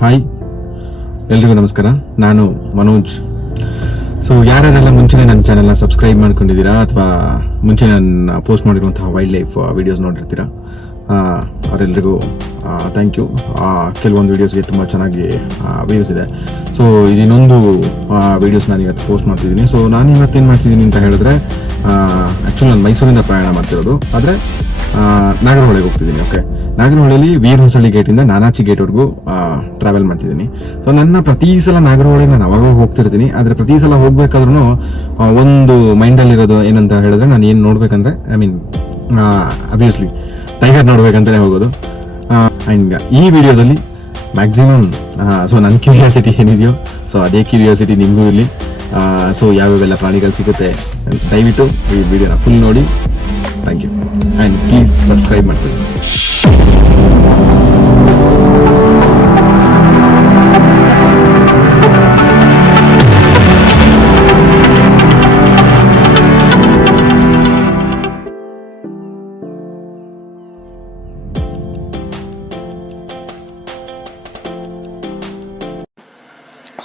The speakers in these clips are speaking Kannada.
ಹಾಯ್, ಎಲ್ರಿಗೂ ನಮಸ್ಕಾರ. ನಾನು ಮನೋಜ್. ಸೊ ಯಾರ್ಯಾರೆಲ್ಲ ಮುಂಚೆನೇ ನನ್ನ ಚಾನೆಲ್ನ ಸಬ್ಸ್ಕ್ರೈಬ್ ಮಾಡ್ಕೊಂಡಿದ್ದೀರಾ ಅಥವಾ ಮುಂಚೆ ನಾನು ಪೋಸ್ಟ್ ಮಾಡಿರುವಂತಹ ವೈಲ್ಡ್ ಲೈಫ್ ವಿಡಿಯೋಸ್ ನೋಡಿರ್ತೀರಾ, ಅವರೆಲ್ಲರಿಗೂ ಥ್ಯಾಂಕ್ ಯು. ಕೆಲವೊಂದು ವೀಡಿಯೋಸ್ಗೆ ತುಂಬ ಚೆನ್ನಾಗಿ ವ್ಯೂಸ್ ಇದೆ. ಸೊ ಇದನ್ನೊಂದು ವೀಡಿಯೋಸ್ ನಾನು ಇವತ್ತು ಪೋಸ್ಟ್ ಮಾಡ್ತಿದ್ದೀನಿ. ಸೊ ನಾನು ಇವತ್ತೇನು ಮಾಡ್ತಿದ್ದೀನಿ ಅಂತ ಹೇಳಿದ್ರೆ, ಆ್ಯಕ್ಚುಲಿ ನಾನು ಮೈಸೂರಿಂದ ಪ್ರಯಾಣ ಮಾಡ್ತಿರೋದು, ಆದರೆ ನಾಗರಹೊಳೆಗೆ ಹೋಗ್ತಿದ್ದೀನಿ. ಓಕೆ, ನಾಗರಹೊಳೆಯಲ್ಲಿ ವೀರಹೊಸಳ್ಳಿ ಗೇಟಿಂದ ನಾನಾಚಿ ಗೇಟ್ವರೆಗೂ ಟ್ರಾವೆಲ್ ಮಾಡ್ತಿದ್ದೀನಿ. ಸೊ ನನ್ನ ಪ್ರತಿ ಸಲ ನಾಗರಹೊಳೆಗೆ ನಾನು ಅವಾಗ ಹೋಗ್ತಿರ್ತೀನಿ, ಆದರೆ ಪ್ರತಿ ಸಲ ಹೋಗ್ಬೇಕಾದ್ರೂ ಒಂದು ಮೈಂಡಲ್ಲಿರೋದು ಏನಂತ ಹೇಳಿದ್ರೆ, ನಾನು ಏನು ನೋಡ್ಬೇಕಂದ್ರೆ, ಐ ಮೀನ್ ಅಬ್ವಿಯಸ್ಲಿ ಟೈಗರ್ ನೋಡ್ಬೇಕಂತಲೇ ಹೋಗೋದು. ಆ್ಯಂಡ್ ಈ ವಿಡಿಯೋದಲ್ಲಿ ಮ್ಯಾಕ್ಸಿಮಮ್ ಸೊ ನನ್ನ ಕ್ಯೂರಿಯಾಸಿಟಿ ಏನಿದೆಯೋ ಸೊ ಅದೇ ಕ್ಯೂರಿಯಾಸಿಟಿ ನಿಮಗೂ ಇರಲಿ. ಸೊ ಯಾವ್ಯಾವೆಲ್ಲ ಪ್ರಾಣಿಗಳು ಸಿಗುತ್ತೆ ದಯವಿಟ್ಟು ಈ ವಿಡಿಯೋನ ಫುಲ್ ನೋಡಿ. Thank you and please subscribe ಮಾಡ್ತೀನಿ.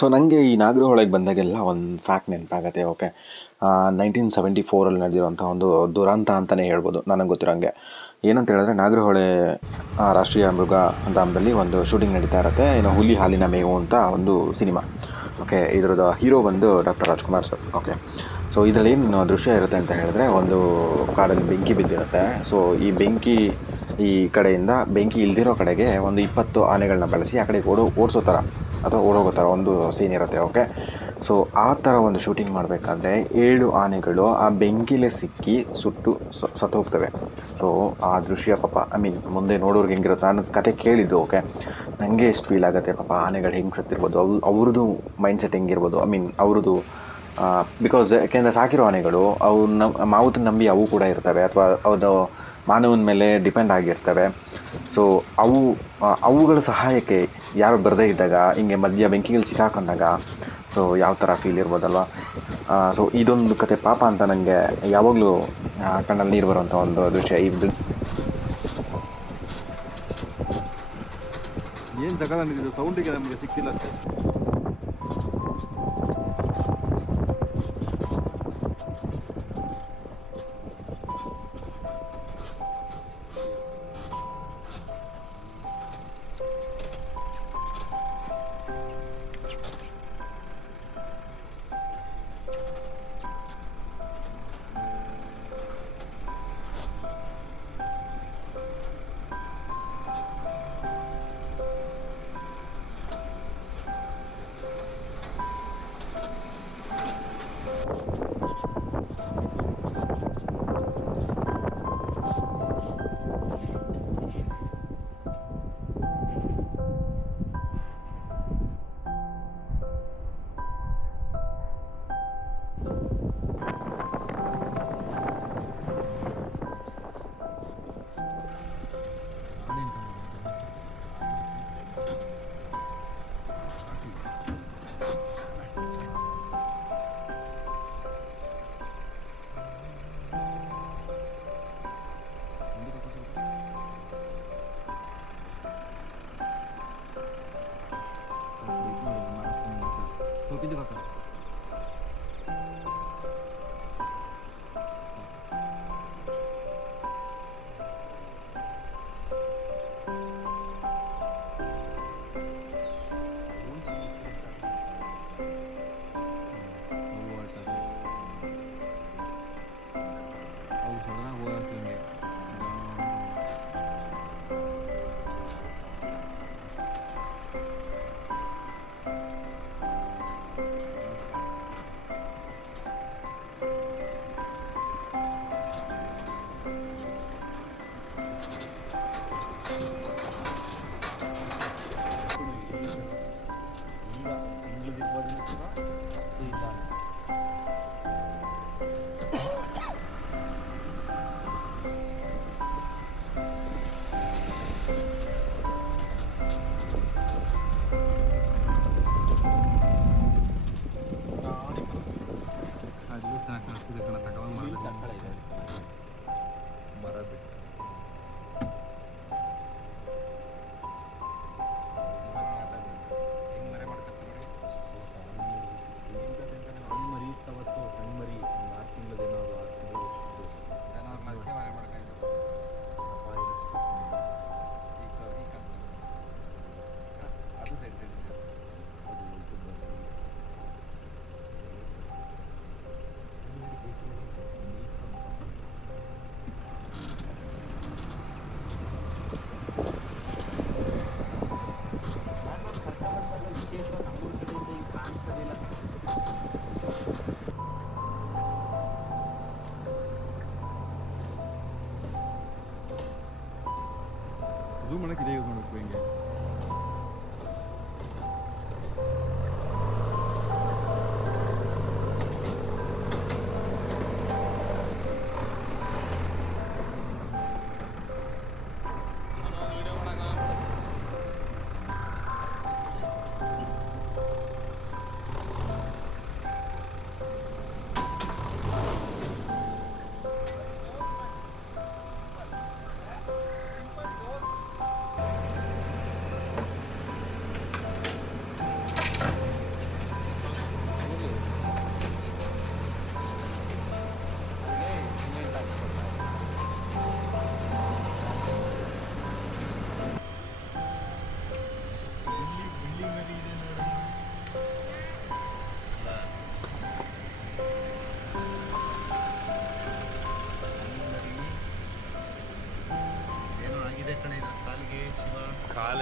ಸೊ ನನಗೆ ಈ ನಾಗರಹೊಳೆಗೆ ಬಂದಾಗೆಲ್ಲ ಒಂದು ಫ್ಯಾಕ್ಟ್ ನೆನಪಾಗತ್ತೆ. ಓಕೆ, 1974 ನಡೆದಿರುವಂಥ ಒಂದು ದುರಂತ ಅಂತಲೇ ಹೇಳ್ಬೋದು ನನಗೆ ಗೊತ್ತಿರೋಂಗೆ. ಏನಂತ ಹೇಳಿದ್ರೆ, ನಾಗರಹೊಳೆ ರಾಷ್ಟ್ರೀಯ ಮೃಗ ಧಾಮದಲ್ಲಿ ಒಂದು ಶೂಟಿಂಗ್ ನಡೀತಾ ಇರುತ್ತೆ. ಏನು ಹುಲಿ ಹಾಲಿನ ಮೇವು ಅಂತ ಒಂದು ಸಿನಿಮಾ. ಓಕೆ, ಇದ್ರದ್ದು ಹೀರೋ ಬಂದು doctor Rajkumar sir. Okay, so ಇದರಲ್ಲಿ ಏನು ದೃಶ್ಯ ಇರುತ್ತೆ ಅಂತ ಹೇಳಿದ್ರೆ, ಒಂದು ಕಾಡಲ್ಲಿ ಬೆಂಕಿ ಬಿದ್ದಿರುತ್ತೆ. ಸೊ ಈ ಬೆಂಕಿ ಈ ಕಡೆಯಿಂದ ಬೆಂಕಿ ಇಲ್ದಿರೋ ಕಡೆಗೆ ಒಂದು 20 ಆನೆಗಳನ್ನ ಬಳಸಿ ಆ ಕಡೆಗೆ ಓಡಿಸೋ ಥರ ಅಥವಾ ಓಡೋಗೋ ಥರ ಒಂದು ಸೀನ್ ಇರುತ್ತೆ. ಓಕೆ, ಸೊ ಆ ಥರ ಒಂದು ಶೂಟಿಂಗ್ ಮಾಡಬೇಕಾದ್ರೆ 7 ಆನೆಗಳು ಆ ಬೆಂಕಿಲೇ ಸಿಕ್ಕಿ ಸುಟ್ಟು ಸತ್ತೋಗ್ತವೆ. ಸೊ ಆ ದೃಶ್ಯ ಪಾಪ, ಐ ಮೀನ್ ಮುಂದೆ ನೋಡೋರ್ಗೆ ಹೆಂಗಿರುತ್ತೆ, ನಾನು ಕತೆ ಕೇಳಿದ್ದು. ಓಕೆ, ನನಗೆ ಎಷ್ಟು ಫೀಲ್ ಆಗುತ್ತೆ ಪಾಪ, ಆನೆಗಳು ಹೆಂಗೆ ಸತ್ತಿರ್ಬೋದು, ಅವ್ರದ್ದು ಮೈಂಡ್ಸೆಟ್ ಹೆಂಗಿರ್ಬೋದು. ಐ ಮೀನ್ ಅವ್ರದ್ದು ಬಿಕಾಸ್ ಯಾಕೆಂದರೆ ಸಾಕಿರೋ ಆನೆಗಳು ಅವ್ರನ್ನ ಮಾವುತನ್ನ ನಂಬಿ ಅವು ಕೂಡ ಇರ್ತವೆ, ಅಥವಾ ಅದು ಮಾನವನ ಮೇಲೆ ಡಿಪೆಂಡ್ ಆಗಿರ್ತವೆ. ಸೊ ಅವುಗಳ ಸಹಾಯಕ್ಕೆ ಯಾರು ಬರದೇ ಇದ್ದಾಗ, ಹಿಂಗೆ ಮಧ್ಯ ಬೆಂಕಿಗಳು ಸಿಕ್ಕಾಕೊಂಡಾಗ ಸೊ ಯಾವ ಥರ ಫೀಲ್ ಇರ್ಬೋದಲ್ವ. ಸೊ ಇದೊಂದು ಕತೆ ಪಾಪ ಅಂತ ನನಗೆ ಯಾವಾಗಲೂ ಕಣ್ಣಲ್ಲಿ ನೀರು ಬರುವಂಥ ಒಂದು ದೃಶ್ಯ. ಏನು ಸಕಾಲ ಸೌಂಡಿಗೆ ನಮಗೆ ಸಿಕ್ಕಿಲ್ಲ ಅಷ್ಟೇ.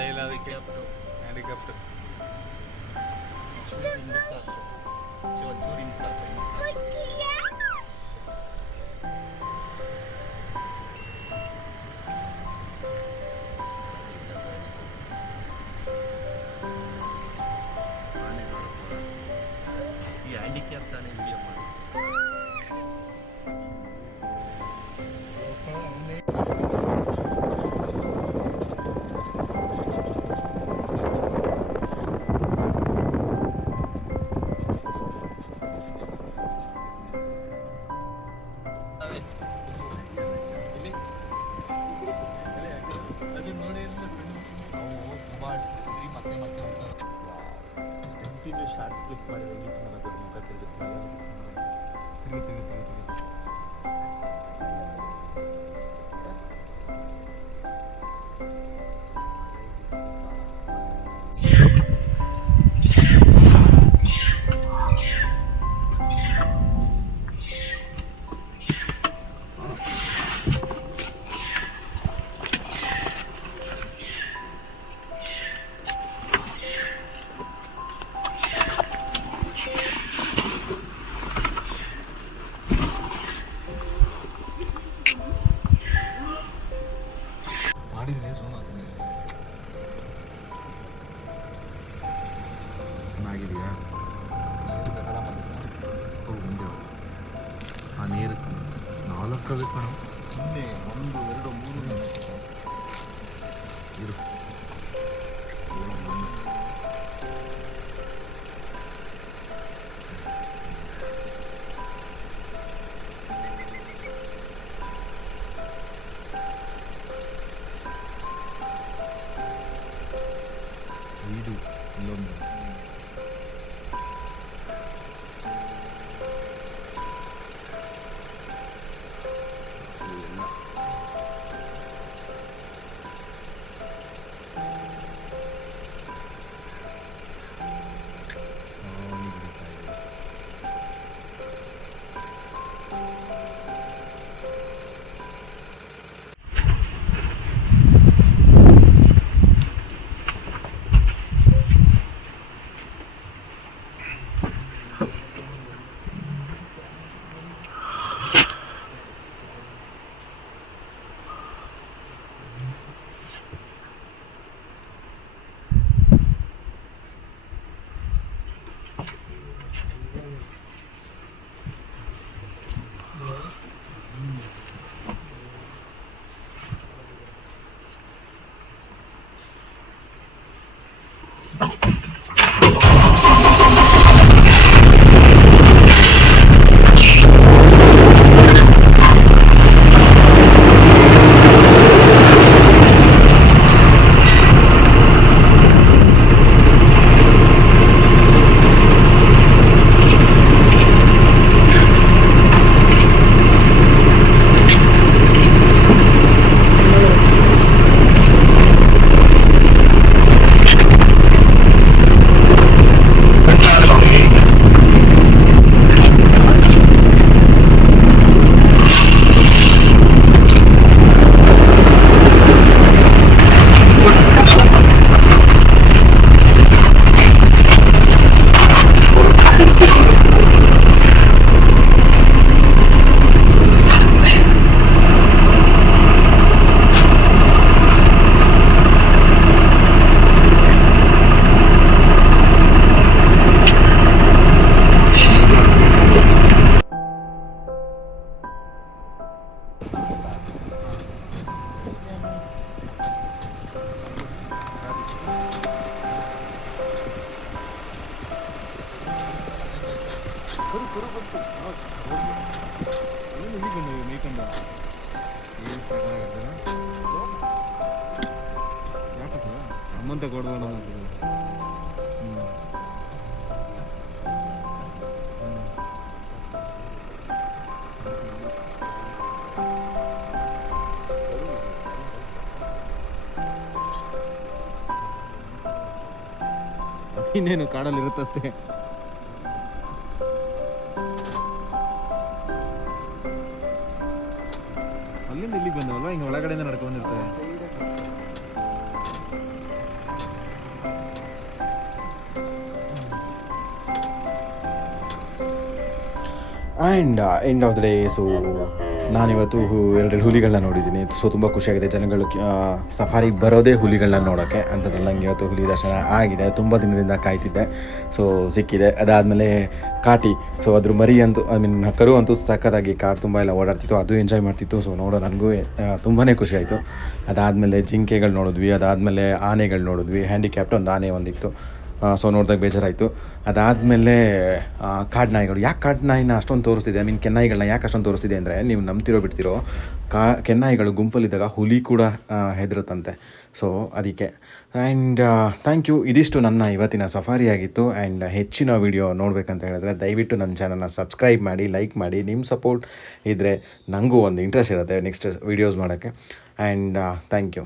ಇಲ್ಲ ಅದಕ್ಕೆ ಹ್ಯಾಂಡಿಕ್ರಾಫ್ಟ್ ಈ ಹ್ಯಾಂಡಿಕ್ಯಾಪ್ ತಾನೇ ವಿಡಿಯೋ ಮಾಡಿ ಕಂಟಿನ್ಯೂ ಶಾರ್ಟ್ಸ್ ಕ್ಲಿಕ್ ಮಾಡಿದ್ರೆ ಮುಖ ತಿರುಗಿಸ್ತಾರೆ ತಿರುಗಿ ಮಾಡಿದ್ರೆ ಚೆನ್ನಾಗಿದೆಯಾ ಸಕಲ ಮುಂದೆ ಆ ನೀರು 4 ಕಣ ಸುಮ್ಮನೆ 1 2 3 ಇರು ಇದು ಇಲ್ಲೊಂದು ಇಲ್ಲಿ ಬಂದು ಮೇಯ್ಕೊಂಡು ಏನು ಸಾಕಾಗಿರ್ತದೆ ಯಾಕೆ ಸರ್ ಅಮ್ಮಂತ ಕೊಡ್ಬೋಣ ಇನ್ನೇನು ಕಾಡಲ್ಲಿ ಇರುತ್ತಷ್ಟೇ. ಅಲ್ಲಿಂದ ಇಲ್ಲಿಗೆ ಬಂದವಲ್ವಾ, ಹಿಂಗೆ ಒಳಗಡೆಯಿಂದ ನಡ್ಕೊಂಡಿರ್ತವೆ. And end of the day so ನಾನಿವತ್ತು ಎರಡು ಹುಲಿಗಳನ್ನ ನೋಡಿದ್ದೀನಿ. ಸೊ ತುಂಬ ಖುಷಿಯಾಗಿದೆ. ಜನಗಳು ಸಫಾರಿಗೆ ಬರೋದೇ ಹುಲಿಗಳನ್ನ ನೋಡೋಕ್ಕೆ. ಅಂಥದ್ರಲ್ಲಿ ನನಗೆ ಇವತ್ತು ಹುಲಿ ದರ್ಶನ ಆಗಿದೆ. ತುಂಬ ದಿನದಿಂದ ಕಾಯ್ತಿದ್ದೆ, ಸೊ ಸಿಕ್ಕಿದೆ. ಅದಾದಮೇಲೆ ಕಾಟಿ, ಸೊ ಅದ್ರ ಮರಿ ಅಂತೂ ಕರು ಅಂತೂ ಸಖತ್ತಾಗಿ ಕಾಡು ತುಂಬ ಎಲ್ಲ ಓಡಾಡ್ತಿತ್ತು, ಅದು ಎಂಜಾಯ್ ಮಾಡ್ತಿತ್ತು. ಸೊ ನೋಡೋ ನನಗೂ ತುಂಬಾ ಖುಷಿ ಆಯಿತು. ಅದಾದಮೇಲೆ ಜಿಂಕೆಗಳು ನೋಡಿದ್ವಿ, ಅದಾದಮೇಲೆ ಆನೆಗಳು ನೋಡಿದ್ವಿ. ಹ್ಯಾಂಡಿಕ್ಯಾಪ್ಟ್ ಒಂದು ಆನೆ ಒಂದಿತ್ತು, ಸೊ ನೋಡಿದಾಗ ಬೇಜಾರಾಯಿತು. ಅದಾದಮೇಲೆ ಕಾಡು ನಾಯಿಗಳು. ಯಾಕೆ ಕಾಡು ನಾಯಿನ ಅಷ್ಟೊಂದು ತೋರಿಸ್ತಿದೆ, ಕೆನ್ನಾಯಿಗಳನ್ನ ಯಾಕೆ ಅಷ್ಟೊಂದು ತೋರಿಸ್ತಿದೆ ಅಂದರೆ, ನೀವು ನಂಬ್ತಿರೋ ಬಿಡ್ತಿರೋ, ಕೆನ್ನಾಯಿಗಳು ಗುಂಪಲ್ಲಿದ್ದಾಗ ಹುಲಿ ಕೂಡ ಹೆದರುತ್ತಂತೆ. ಸೊ ಅದಕ್ಕೆ. And thank you. ಇದಿಷ್ಟು ನನ್ನ ಇವತ್ತಿನ ಸಫಾರಿ ಆಗಿತ್ತು. ಆ್ಯಂಡ್ ಹೆಚ್ಚಿನ ವೀಡಿಯೋ ನೋಡಬೇಕಂತ ಹೇಳಿದ್ರೆ ದಯವಿಟ್ಟು ನನ್ನ ಚಾನಲ್ನ ಸಬ್ಸ್ಕ್ರೈಬ್ ಮಾಡಿ, ಲೈಕ್ ಮಾಡಿ. ನಿಮ್ಮ ಸಪೋರ್ಟ್ ಇದ್ದರೆ ನನಗೂ ಒಂದು ಇಂಟ್ರೆಸ್ಟ್ ಇರುತ್ತೆ ನೆಕ್ಸ್ಟ್ ವೀಡಿಯೋಸ್ ಮಾಡೋಕ್ಕೆ. And thank you.